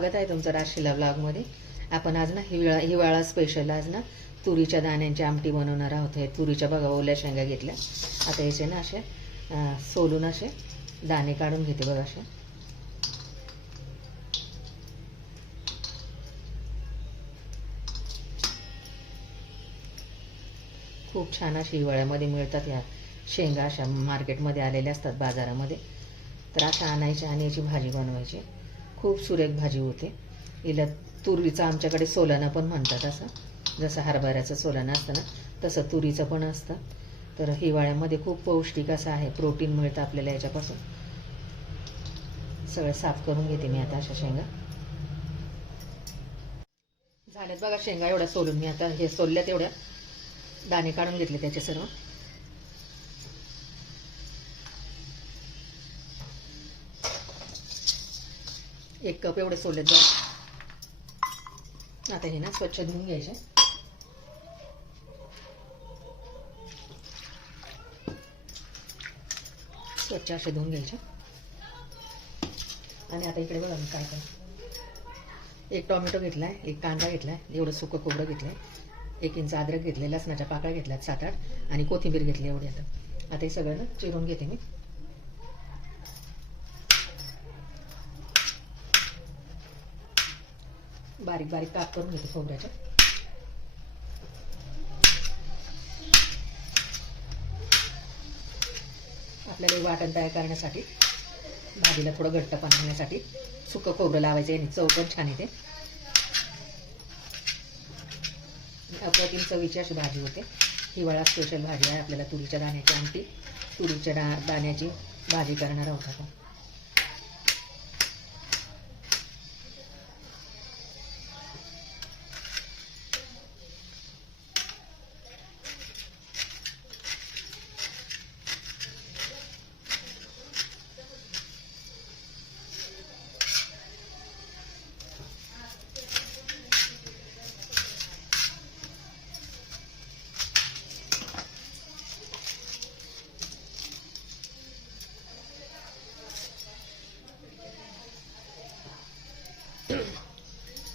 स्वागत आहे तुमचं राशीला ब्लॉगमध्ये. आपण आज ना हिवाळा स्पेशल आज ना तुरीच्या दाण्यांची आमटी बनवणार आहोत. हे तुरीच्या बघा ओल्या शेंगा घेतल्या. आता याचे ना असे सोलून असे दाणे काढून घेते बघा. असे खूप छान अशा हिवाळ्यामध्ये मिळतात ह्या शेंगा. अशा मार्केटमध्ये आलेल्या असतात बाजारामध्ये. तर अशा आणायच्या आणि याची भाजी बनवायची. खूप सुरेख भाजी होते. हिला तुरीचं आमच्याकडे सोलाना पण म्हणतात. असं जसं हरभऱ्याचं सोलाना असतं ना तसं तुरीचं पण असतं. तर हिवाळ्यामध्ये खूप पौष्टिक असं आहे. प्रोटीन मिळतं आपल्याला याच्यापासून. सगळं साफ करून घेते मी आता. अशा शेंगा झाल्यात बघा. शेंगा एवढ्या सोलून मी आता हे सोलल्यात. एवढ्या दाणे काढून घेतले त्याचे सर्व. एक कप एवढे सोललेत बघा. आता हे ना स्वच्छ धुवून घ्यायचे. स्वच्छ असे धुवून घ्यायचे. आणि आता इकडे बघा मी काय काय. एक टोमॅटो घेतलाय, एक कांदा घेतलाय, एवढं सुकं खोबरं घेतलंय, 1 इंच अद्रक घेतले, लसणाच्या पाकळ्या घेतल्यात 7-8 आणि कोथिंबीर घेतली एवढी. आता हे सगळं ना चिरून घेते मी. बारीक बारीक काप करून घेते खोबऱ्याचे. आपल्याला वाटण तयार करण्यासाठी भाजीला थोडं घट्टपणा आणण्यासाठी सुकं खोबरं लावायचं. याने चव पण छान येते. अप्रतिम चवीची अशी भाजी होते. हिवाळा स्पेशल भाजी आहे. आपल्याला तुरीच्या दाण्याची आमटी, तुरीच्या दाण्याची भाजी करणार आहोत आपण.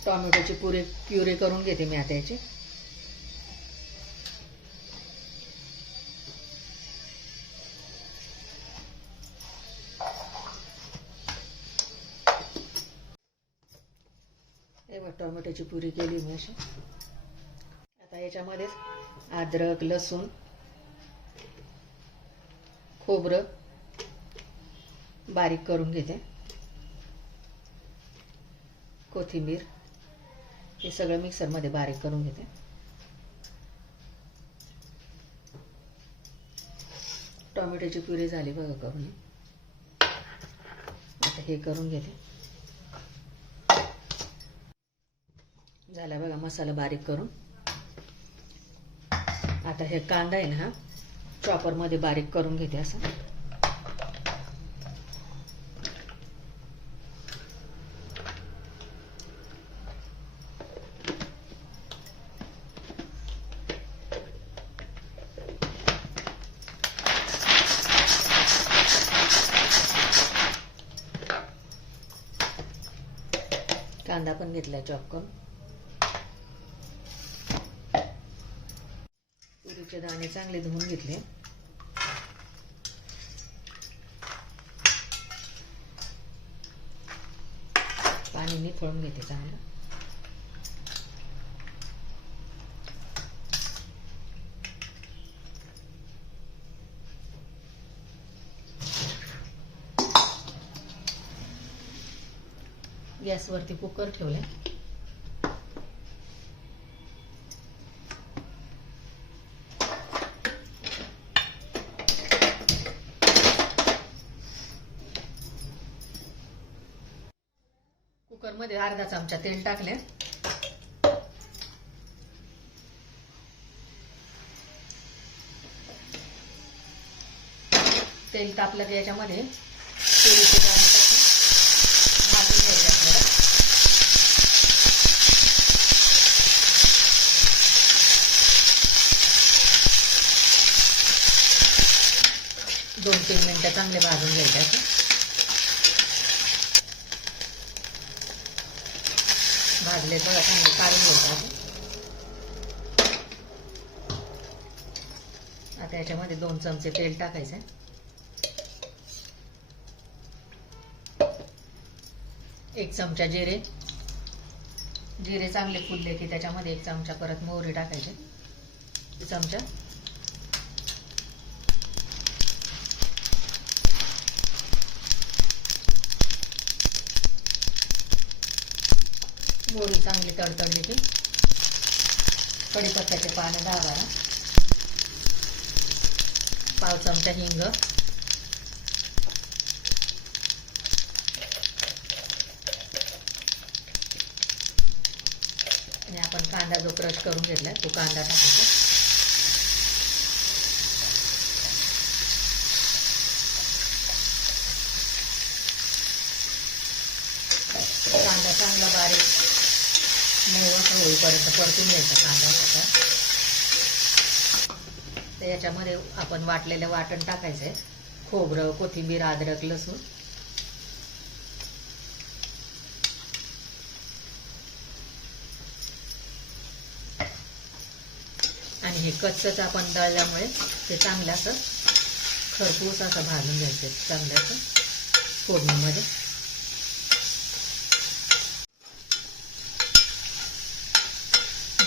टोमॅटोची प्युरे करून घेते मी आता याची. टोमॅटोची प्युरी केली मी अशी. आता याच्यामध्ये अद्रक, लसूण, खोबरं बारीक करून घेते, कोथिंबीर, हे सगळं मिक्सरमध्ये बारीक करून घेते. टोमॅटोची प्युरी झाली बघा करून. आता हे करून घेते. झाला बघा मसाला बारीक करून. आता हे कांदा आहे ना हा चॉपरमध्ये बारीक करून घेते असं. कांदा पण घेतलाय चॉप करून. तुरीचे दाणे चांगले धुवून घेतले. पाणी निथळून घेते चांगलं. गॅसवरती कुकर ठेवले. कुकरमध्ये अर्धा चमचा तेल टाकले. तेल तापलं की याच्यामध्ये तुरीचे दाणे टाकून भाजून घ्यायचे आपल्याला. दोन 3 मिनिटं चांगले भाजून घ्यायचे. भाजले बघा, चांगले काढून घ्यायचं. आता याच्यामध्ये 2 चमचे तेल टाकायचं. 1 चमचा जिरे. जिरे चांगले फुलले की त्याच्यामध्ये 1 चमचा परत मोहरी टाकायचे. 1 चमचा मोहरी चांगली तडतडली की कढीपत्त्याचे पानं 10-12. 1/2 चमचा हिंग. आणि आपण कांदा जो क्रश करून घेतलाय तो कांदा टाकायचा. कांदा चांगला बारीक मऊ असं होईपर्यंत परतून घ्यायचा कांदा. तर याच्यामध्ये आपण वाटलेलं वाटण टाकायचंय. खोबरं, कोथिंबीर, अद्रक, लसूण. आणि हे कच्चंच आपण दळल्यामुळे ते चांगलं असं खरपूस असं भाजून घ्यायचं चांगलं असं फोडणीमध्ये.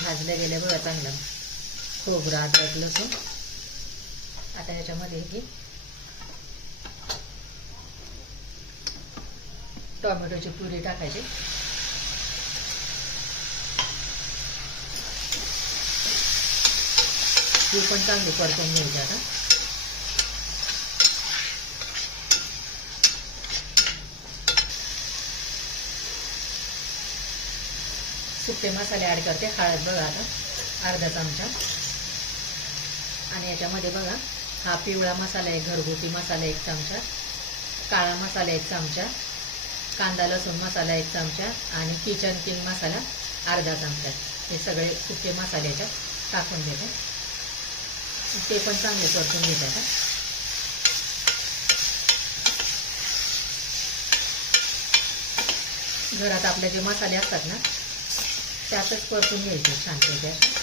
भाजले गेले बघा चांगलं खोबरं, अद्रक, लसूण. आता याच्यामध्ये ही टोमॅटोची प्युरी टाकायची. ही पण चांगली परतून घ्यायची. आता सुके मसाले ॲड करते. हळद बघा आता अर्धा चमचा. आणि याच्यामध्ये बघा हा पिवळा मसाला आहे, घरगुती मसाला 1 चमचा, काळा मसाला 1 चमचा, कांदा लसूण मसाला 1 चमचा आणि किचन किंग मसाला अर्धा चमचा. हे सगळे सुके मसाले याच्यात टाकून देते. ते पण चांगले परतून घेते. आता घरात आपले जे मसाले असतात ना त्यातच परतून घ्यायचे छानपैकी.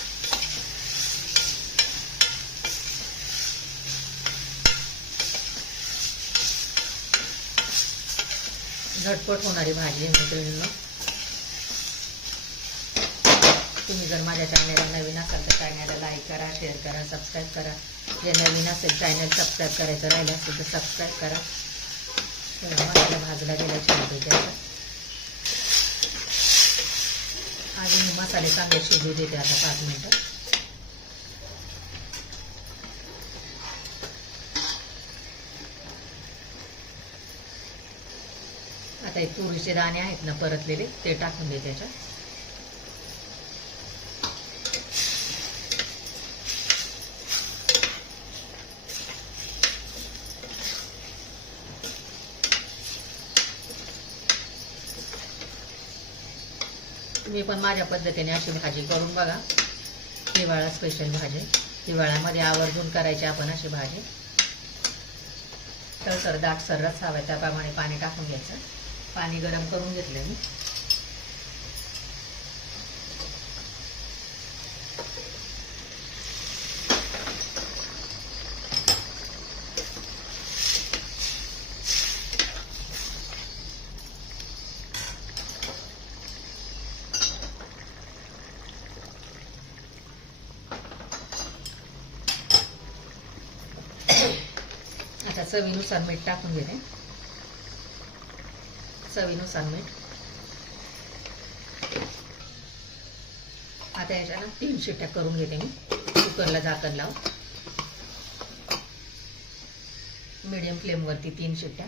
झटपट होणारी भाजी मैत्रिणींनो. तुम्ही जर माझ्या चॅनलला नवीन असाल तर चॅनलला लाईक करा, शेअर करा, सबस्क्राईब करा. जे नवीन असेल चॅनल सबस्क्राईब करायचं राहिलं असेल तर सबस्क्राईब करा. मसाला भाजला गेला छानपैकी. अजून मसाले चांगले शिजू देते आता 5 मिनिटं. आता हे तुरीचे दाणे आहेत ना परतलेले ते टाकून दे त्याच्यात. तुम्ही पण माझ्या पद्धतीने अशी भाजी करून बघा. हिवाळा स्पेशल भाजी. हिवाळ्यामध्ये आवर्जून करायची आपण अशी भाजी. तर दाटसर रस हवा त्याप्रमाणे पाणी टाकून घ्यायचं. पाणी गरम करून घेतलं मी. आता चवीनुसार मीठ टाकून घेते. चवीनुसार मीठ. आता याच्या ना 3 शिट्ट्या करून घेते मी. कुकरला झाकण लावून मीडियम फ्लेमवरती 3 शिट्ट्या.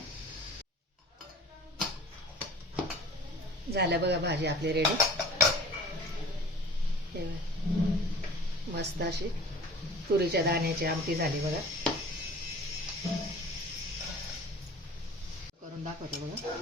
झाल्या बघा भाजी आपली रेडी. मस्त अशी तुरीच्या दाण्याची आमटी झाली बघा. करून दाखवते बघा.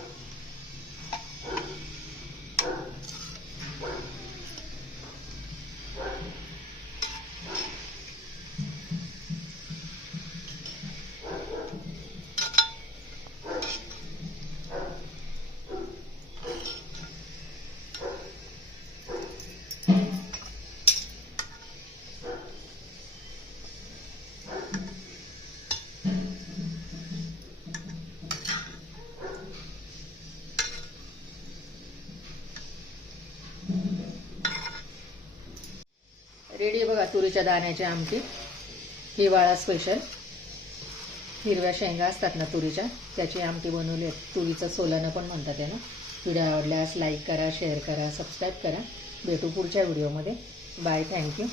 रेडी आहे बघा तुरीच्या दाण्याची आमटी, हिवाळा स्पेशल. हिरव्या शेंगा असतात ना तुरीच्या, त्याची आमटी बनवली आहे. तुरीचं सोलानं पण म्हणतात त्यानं. व्हिडिओ आवडल्यास लाईक करा, शेअर करा, सबस्क्राईब करा. भेटू पुढच्या व्हिडिओमध्ये. Bye, thank you.